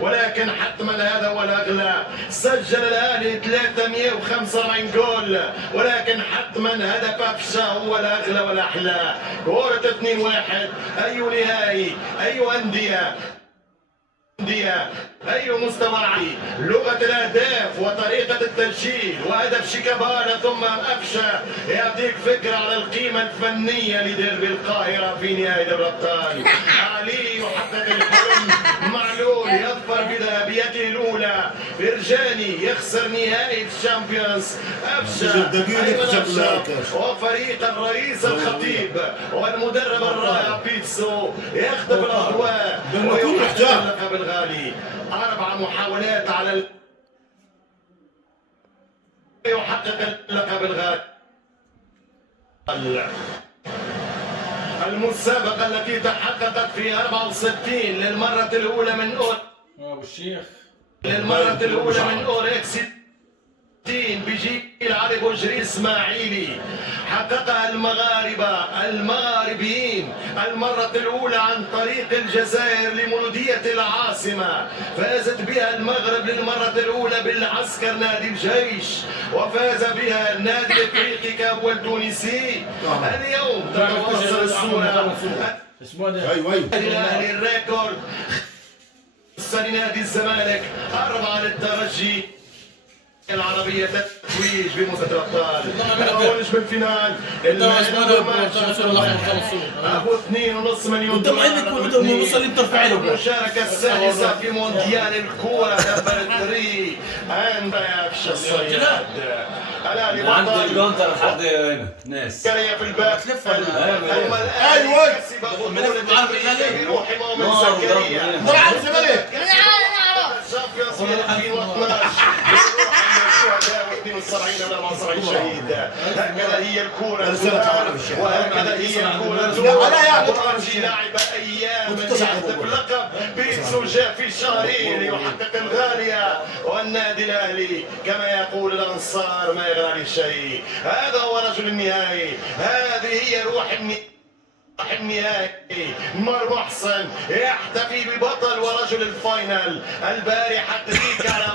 ولكن حتما هذا هو الاغلى. سجل الاهلي 345 جول، ولكن حتما هدف قفشه هو الاغلى والاحلى. كورة 2-1. اي نهائي، اي انديه، أي مستوى عالي، لغة الأهداف وطريقة التسجيل وهدف شيكابالا ثم قفشه يعطيك فكرة على القيمة الفنية لديربي القاهرة في نهائي دوري الأبطال. علي يحقق الحلم، معلول يظفر بذهبيته الأولى، فرجاني يخسر نهائي الشامبيونز، قفشه وفريق الرئيس الخطيب والمدرب الرائع بيتسو يخطف الأضواء ويحقق اللقب الغالي. 4 محاولات على يحقق اللقب الغالي. المسابقة التي تحققت في 64 للمرة الأولى من ابو الشيخ للمرة الأولى من أوريكس بجيل علي بوجري اسماعيلي، حققها المغاربيين المرة الأولى عن طريق الجزائر لمولودية العاصمة. فازت بها المغرب للمرة الأولى بالعسكر نادي الجيش، وفاز بها النادي الإفريقي كأول تونسي. اليوم تتواصل الصورة. الأهلي الريكورد نادي الزمالك 4 للترجي العربية تتويج بموسم الأبطال. أول نجم الفينال أبو 2.5 مليون دولار. المشاركة السادسة في مونديال الكورة نمبر 3 عند قفشه الصياد. الأهلي بطل ناس في الباب. أيوه كسب بطولة بروح مؤمن زكريا. الشهداء و72 و 74 شهيد. هكذا هي الكورة، وهكذا هي الكورة. الترجي لعب أياما يهدف اللقب، بيتسو جاء في شهرين يحقق الغالية، والنادي الأهلي كما يقول الأنصار ما يغنى عن شيء. هذا هو رجل النهائي، هذه هي روح النهائي. مر محسن يحتفي ببطل ورجل الفاينل البارحة تريك على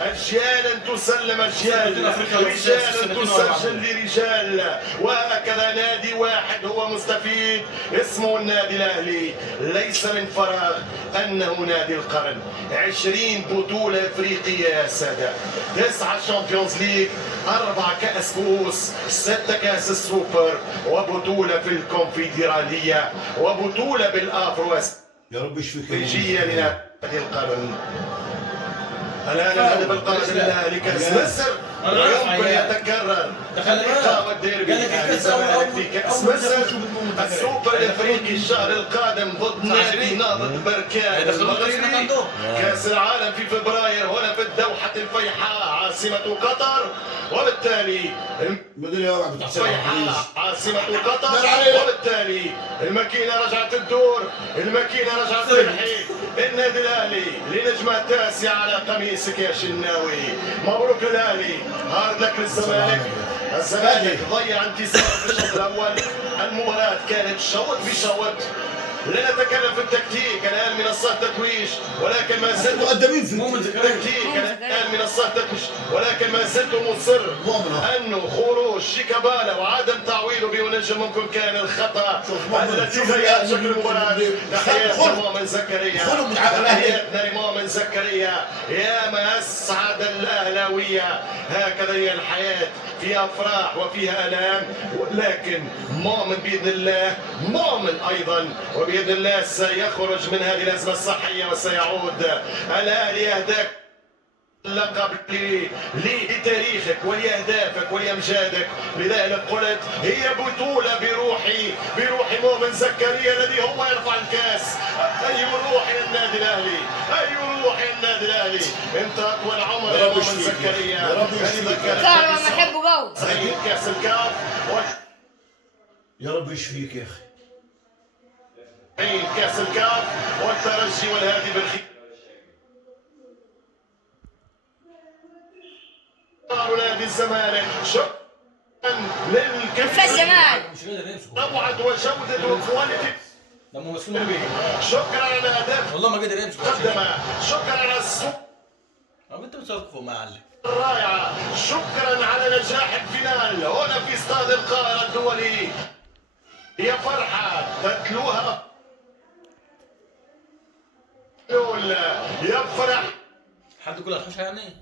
أجيالا تسلم أجيال، رجالا تسجل لرجال، وهكذا نادي واحد هو مستفيد اسمه النادي الأهلي. ليس من فراغ أنه نادي القرن. 20 بطولة إفريقية يا سادة، 9 شامبيونز ليج، 4 كأس كؤوس، 6 كأس السوبر، وبطولة في الكونفدرالية، وبطولة بالأفرو يا رب يشفيك استراتيجية لنادي القرن. الآن الهدف القادم للأهلي كأس مصر يمكن يتكرر اللقاء والديربي الزمالك في كأس مصر. السوبر الافريقي الشهر القادم ضد نادي نهضة بركان المغربي. كأس العالم في فبراير هنا في الدوحة الفيحاء عاصمة قطر، وبالتالي الفيحاء عاصمة قطر، وبالتالي الماكينة رجعت الدور، الماكينة رجعت تنحي. النادي الأهلي لنجمة التاسعة على قميصك يا شناوي. مبروك الأهلي، هارد لك للزمالك. الزمالك ضيع انتصار في الشوط الأول. المباراة كانت شوط بشوط. لا نتكلم في التكتيك الآن، منصات تتويج، ولكن ما زلت مقدمين في التكتيك الآن، منصات تتويج، ولكن ما زلت مصر أنه خروج شيكابالا وعدم تعويضه بنجم ممكن كان الخطأ التي غيرت شكل المباراة. تحياتنا لمؤمن زكريا، تحياتنا لمؤمن زكريا، يا ما أسعد الأهلاوية. هكذا هي الحياة، فيها أفراح وفيها آلام، لكن مؤمن بإذن الله، مؤمن أيضا وبإذن الله سيخرج من هذه الأزمة الصحية وسيعود. الأهلي يهداك اللقب لتاريخك ولأهدافك ولأمجادك. لذلك قلت هي بطولة بروح مؤمن زكريا الذي هو يرفع الكاس. أي روح يا النادي الأهلي، أي روح يا النادي الأهلي. أنت أطول عمر يا مؤمن زكريا. كارما ما أحبه جو. سيد كاس الكاف يا رب يشفيك يا أخي. كاس الكاف والترجي والهادي بالخير. نادي الزمالك شكرا للكابتن، روعة وجودة وكواليتي. شكرا والله ما قدر يمسك. قدم. شكرا على الصوت عم انتوا بتوقفوا معلم. الرائعة. شكرا على نجاح الفينال هنا في استاد القاهرة الدولي. يا فرحة تتلوها يفرح. حد يقول الحوش يعني؟